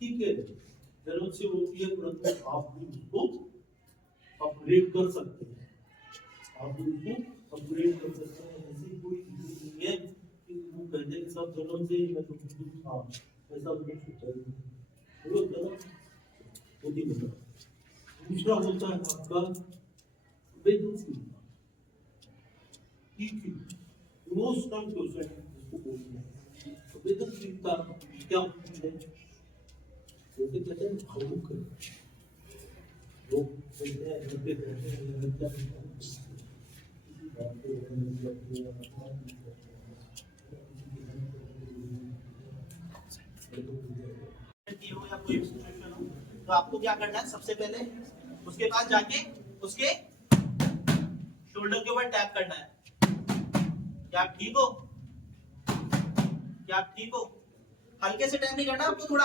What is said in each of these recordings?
ठीक है, जरूरत से होती है परंतु आप भी उसको अपग्रेड कर सकते हैं, आप उसको अपग्रेड कर सकते हैं। ऐसी कोई चीज नहीं है कि वो कहते हैं सब जन्म से ही मैं तो कुछ था, ऐसा कुछ चाहिए वो गलत होती है। दूसरा होता है आपका वेदनशीलता, ठीक है, इमोशनल क्वेश्चन इसको बोलते हैं। तो वेदनशीलता क्या होती है? जैसे कहते हैं भावुक है, लोग कहते हैं रहते रहते हैं क्या हो या कोई सिचुएशन हो, तो आपको क्या करना है? सबसे पहले उसके पास जाके उसके शोल्डर के ऊपर टैप करना है। क्या आप ठीक हो? क्या आप ठीक हो? हल्के से टैप नहीं करना, आपको थोड़ा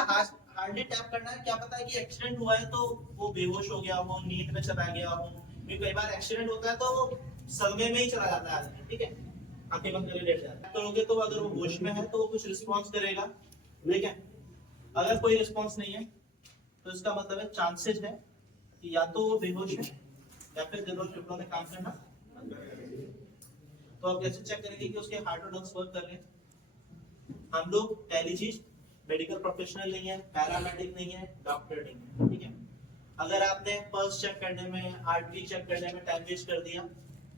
हार्डली टैप करना है। क्या पता है कि एक्सीडेंट हुआ है तो वो बेहोश हो गया हो, नींद में चला गया हो। कई बार एक्सीडेंट होता है तो सदमे में ही चला जाता है आदमी, ठीक है, आंखें बंद करके लेट जाता है। करोगे तो अगर वो होश में है तो वो कुछ रिस्पॉन्स करेगा, ठीक है। अगर कोई रिस्पॉन्स नहीं है तो इसका मतलब है चांसेस है कि या तो वो बेहोश है या फिर जनरल फेफड़ों में काम करना। तो आप कैसे चेक करेंगे कि उसके हार्ट और लंग्स वर्क कर रहे हैं? हम लोग पहली चीज मेडिकल प्रोफेशनल नहीं है, पैरामेडिक नहीं है, डॉक्टर नहीं है, ठीक है। अगर आपने पल्स चेक करने में, आर्टरी चेक करने में टाइम वेस्ट कर दिया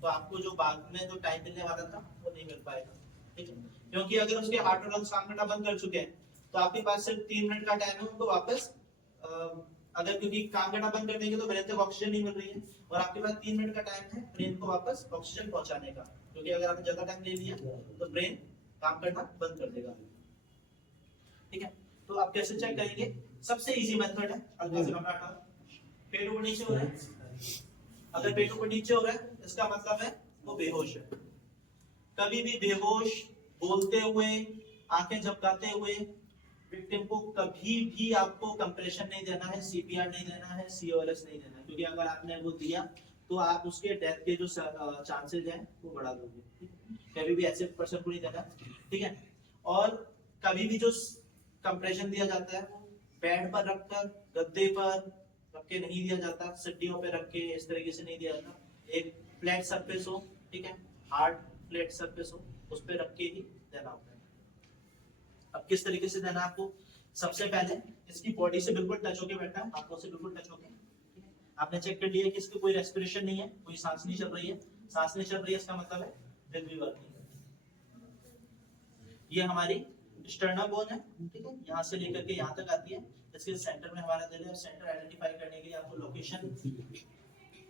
तो आपको जो बाद में जो टाइम मिलने वाला था वो नहीं मिल पाएगा, ठीक है। क्योंकि अगर उसके हार्ट और लंग्स काम करना बंद कर चुके हैं तो आपके पास सिर्फ 3 मिनट का टाइम है उनको वापस अगर क्योंकि काम करना बंद कर देंगे तो ब्रेन तक ऑक्सीजन नहीं मिल रही है और आपके पास 3 मिनट का टाइम है ब्रेन को वापस ऑक्सीजन पहुंचाने का, क्योंकि अगर आपने ज्यादा टाइम ले लिया तो ब्रेन काम करना बंद कर देगा, ठीक है। तो आप कैसे चेक करेंगे? सबसे इजी मेथड है, हल्का से कपड़ा हटाओ, पेट ऊपर नीचे हो रहा है। अगर पेट ऊपर नीचे हो रहा है इसका मतलब है वो बेहोश है। कभी भी बेहोश बोलते हुए, आंखें झपकाते हुए विक्टिम को कभी भी आपको कंप्रेशन नहीं देना है, सीपीआर नहीं देना है, सीओएलएस नहीं देना है, क्योंकि अगर आपने वो दिया तो आप उसके डेथ के जो चांसेस हैं वो बढ़ा दोगे। कभी भी ऐसे पर्सन को नहीं देना, ठीक है। और कभी भी जो कंप्रेशन दिया जाता है वो बेड पर रखकर, गद्दे पर रख के नहीं दिया जाता, सीढ़ियों पे रख के इस तरीके से नहीं दिया जाता। एक फ्लैट सरफेस हो, ठीक है, हार्ड फ्लैट सरफेस हो, उस पे रख के ही देना होता है। अब किस तरीके से देना है आपको? सबसे पहले इसकी बॉडी से बिल्कुल टच होके बैठना है, हाथों से बिल्कुल टच होके। आपने चेक कर लिया कि इसकी कोई रेस्पिरेशन नहीं है, कोई सांस नहीं चल रही है। सांस नहीं चल रही है इसका मतलब है दिल भी वर्क नहीं कर रही। ये हमारी स्टर्नम बोन है, ठीक है, यहाँ से लेकर के यहाँ तक आती है। इसके सेंटर में हमारा दिल है। सेंटर आइडेंटिफाई करने के लिए आपको लोकेशन,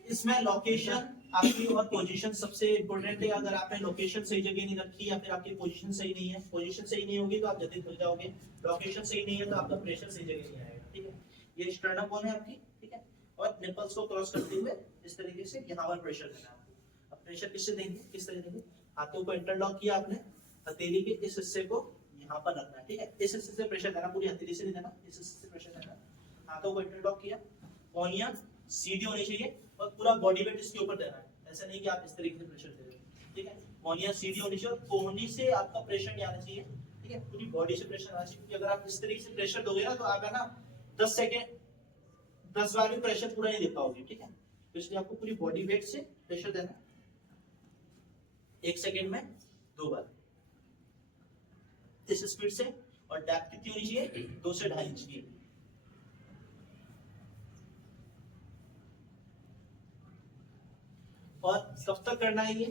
इसमें लोकेशन आपकी और पोजीशन सबसे इंपॉर्टेंट है। अगर आपने लोकेशन सही जगह नहीं रखी या फिर आपकी पोजीशन सही नहीं है, पोजीशन सही नहीं होगी तो आप जल्दी खुल जाओगे, लोकेशन सही नहीं है तो आपका प्रेशर सही जगह नहीं आएगा, ठीक है। ये स्टर्नम बोन है आपकी, ठीक है, और निपल्स को क्रॉस करते हुए इस तरीके से यहाँ पर प्रेशर देना है आपको। अब प्रेशर किससे देंगे, किस तरह देंगे? हाथों को इंटरलॉक किया आपने, हथेली के इस हिस्से को यहाँ पर रखना है, ठीक है। इस हिस्से से प्रेशर देना, पूरी हथेली से नहीं देना, इस हिस्से से प्रेशर देना। हाथों को इंटरलॉक किया, कोनिया सीधी होनी चाहिए और पूरा बॉडी वेट इसके ऊपर देना है। ऐसा नहीं कि आप इस तरीके से प्रेशर दे रहे हो, ठीक है। कोनिया सीधी होनी चाहिए और कोहनी से आपका प्रेशर नहीं आना चाहिए, ठीक है, पूरी बॉडी से प्रेशर आना चाहिए। क्योंकि अगर आप इस तरीके से प्रेशर दोगे ना तो आप है ना 10 सेकंड 10 बार भी प्रेशर पूरा नहीं दे पाओगे, ठीक है। तो इसलिए आपको पूरी बॉडी वेट से प्रेशर देना है, 1 सेकंड में 2 बार इस स्पीड से। और डेप्थ कितनी होनी चाहिए? 2 से 2.5 इंच की। और कब तक करना है ये?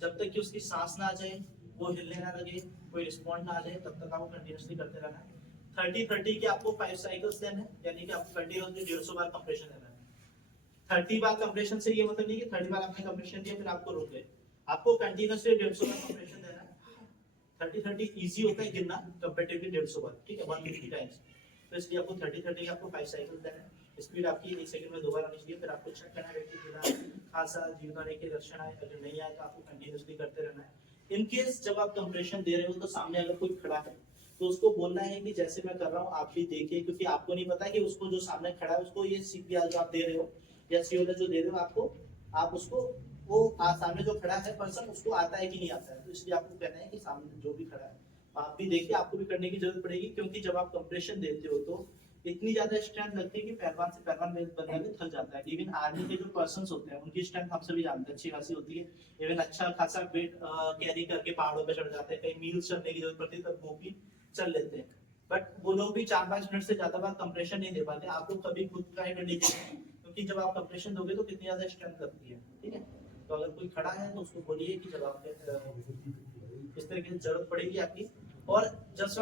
जब तक कि उसकी सांस ना आ जाए, वो हिलने ना लगे, कोई रिस्पॉन्ड ना आ जाए, तब तक आपको कंटिन्यूअसली करते रहना है। 30-30 के आपको 5 साइकिल्स देने हैं, यानी कि आपको कंटिन्यूअसली 150 बार कंप्रेशन देना है। 30 बार कंप्रेशन से ये मतलब नहीं कि 30 बार आपने कंप्रेशन दिया फिर आपको रोक गए, आपको कंटिन्यूअसली 150 बार कंप्रेशन देना है। 30-30 इजी होता है गिनना कंपैरेटिवली 150 बार, ठीक है, 150 टाइम्स। तो इसलिए आपको 30-30 आपको 5 साइकिल्स देना है। स्पीड आपकी 1 सेकंड में 2 बार आनी चाहिए। फिर आपको चेक करना है व्यक्ति बिना खांसा जीवदाने के लक्षण आए, अगर नहीं आए तो आपको कंटिन्यूअसली करते रहना है। इन केस जब आप कंप्रेशन दे रहे हो तो सामने अगर कोई खड़ा है तो उसको बोलना है कि जैसे मैं कर रहा हूँ आप भी देखिए, क्योंकि आपको नहीं पता कि उसको जो सामने खड़ा है उसको ये सीपीआर जो आप दे रहे हो या सीओएल जो दे रहे हो आपको, आप उसको वो सामने जो खड़ा है पर्सन उसको आता है कि नहीं आता है। तो इसलिए आपको कहना है कि सामने जो भी खड़ा है आप भी देखिए, आपको भी करने की जरूरत पड़ेगी। क्योंकि जब आप कंप्रेशन देते हो तो इतनी ज्यादा स्ट्रेंथ लगती है कि पहलवान से पहलवान बंदा भी थक जाता है। इवन आर्मी के जो पर्सन्स होते हैं उनकी स्ट्रेंथ हम सभी जानते हैं अच्छी खासी होती है। इवन अच्छा खासा वेट कैरी करके पहाड़ों पे चढ़ जाते हैं, कहीं मील्स चलने की जरूरत पड़ती है तब वो भी चल लेते हैं। बट वो लोग भी 4-5 मिनट से ज्यादा बार कंप्रेशन नहीं दे पाते। आप लोग कभी खुद ट्राई कर लीजिए, क्योंकि जब आप कंप्रेशन दोगे तो कितनी ज्यादा स्ट्रेंथ लगती है। ठीक है, तो अगर कोई खड़ा है तो उसको बोलिए कि जब आपके इस तरीके से जरूरत पड़ेगी आपकी, और जिस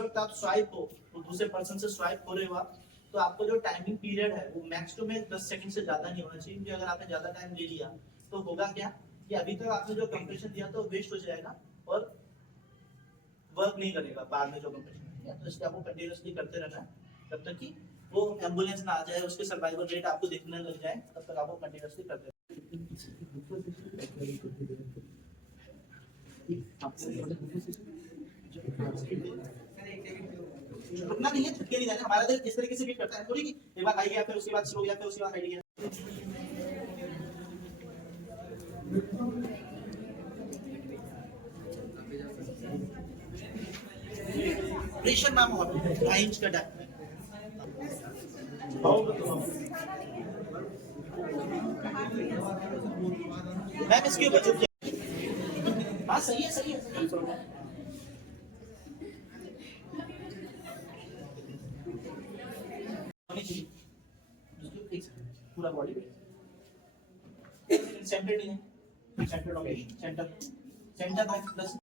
वक्त आप स्वाइप हो तो दूसरे पर्सन से स्वाइप हो रहे हो आप, तो आपको जो टाइमिंग पीरियड है वो मैक्स टू मैक्स 10 सेकंड से ज्यादा नहीं होना चाहिए। क्योंकि अगर आपने ज्यादा टाइम ले लिया तो होगा क्या कि अभी तक आपने जो कंप्रेशन दिया तो वेस्ट हो जाएगा और वर्क नहीं करेगा बाद में जो कंप्रेशन है। तो इसलिए आपको कंटिन्यूअसली करते रहना है तब तक कि वो एम्बुलेंस ना आ जाए, उसके सर्वाइवल रेट आपको दिखने लग जाए, तब तक आपको कंटिन्यूअसली करते रहना रुकना नहीं है, छटके नहीं जाना। हमारा दिल इस तरीके से बीट करता है थोड़ी कि एक बार हाई गया फिर उसके बाद स्लो गया फिर उसके बाद हाई गया। प्रेशर मैम हो 2 इंच का डेप्थ में। मैम इसके ऊपर झुक जाइए। हाँ सही है सही है। पूरा बॉडी पे सेंटर नहीं है, centre location centre centre plus